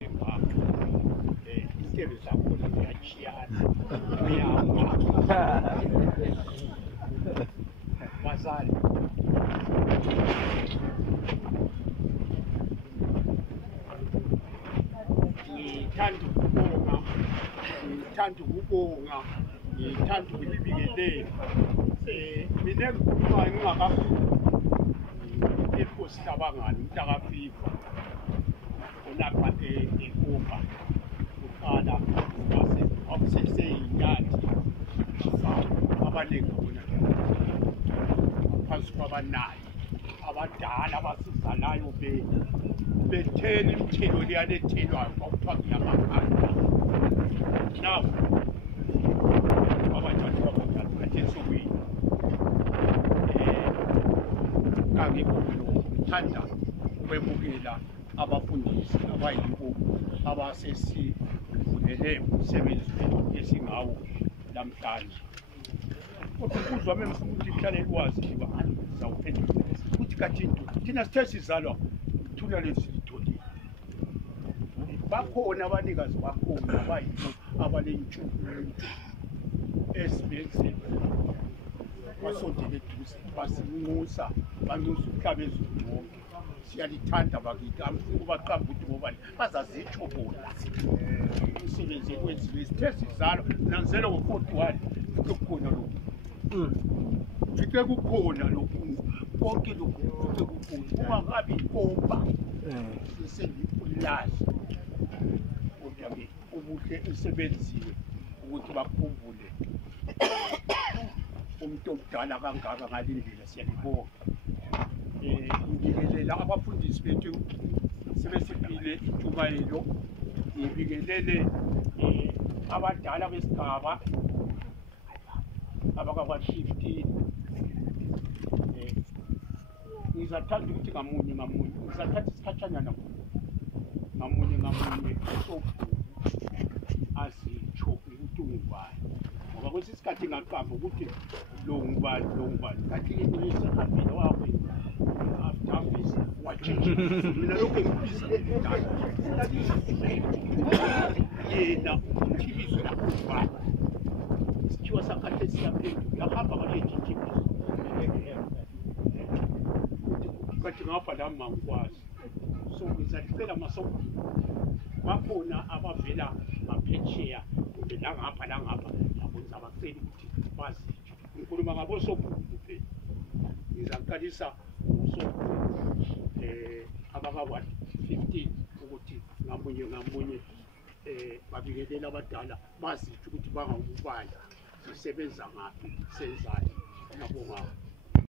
Isithebe sakhona ziyachiyana uyawa bazali ngithanda ukubingelela mina engikhuluma ngingakakhulumi inkosi Hlabangani umntakaFifa olapha eKupa uqala waseseyinyati abaningi abona ngaphansi kwabanayo abadala abasizanayo bethela imithelo leyana ethelwayo kwakuthiwa ngiyamakhanda nawo abantwana bathe ensukwini ngithanda ukwemukela abafundisi abayibo abasesivulele umsebenzi esingawo namhlanje. Kodwa ukuzwa memfuna ukuthi kuhlale ikwazi nje zawuphendula ukuthi kathi thina sithe sizalwa ithuna lezitholile. Bakhona abanikazi bakhona abayibo abalentshukuntshu esibenzile basondele eduze basinxusa banxusa umhlaba ezulu wonke. Siyalithanda bakithi ukubaqamba ukuthi ngobani bazazitsho bona umsebenzi ekwenziwe sithe sizalwa nanzela ngo-41 kukhona lokhu Jike kukhona lokhu konke lokhu kukhona ungabi inkomba sesengikulazi kodwa-ke ubuhle esebenziwe ukuthi bakhumbule umuntu omdala kangaka ngalindlela siyalibonga. Ngibingelela abafundisi bethu sebesipile intshumayelo, ngibingelele abadala besigaba abaka-115. Ngizathanda ukuthi ngamunye ngizathatha isikhatshanyana ngamunye sobhuku azitsho ukuthi ungubani ngoba kwesinye isikhathi ngaqamba ukuthi lo ngubani kanti into esehambile wakwenza after watshintsha mina lokhu engibizile yena umthibizwe lakho ngubani isithiwa sakhathi esiyaphenduka yahamba kalejinjibizo kathi ngapha la mangikwazi so ngizacela masomo bakhona abavela ngaphetsheya kumbe langapha yabonza abaceli ukuthi bazitsho ngikhuluma ngabo sobhuku phela ngizaqalisa usobhuku abaka-115 ukuthi ngamunye babingelela abadala bazitsho ukuthi bangakubala sisebenza ngaphi senzani ngiyabonga.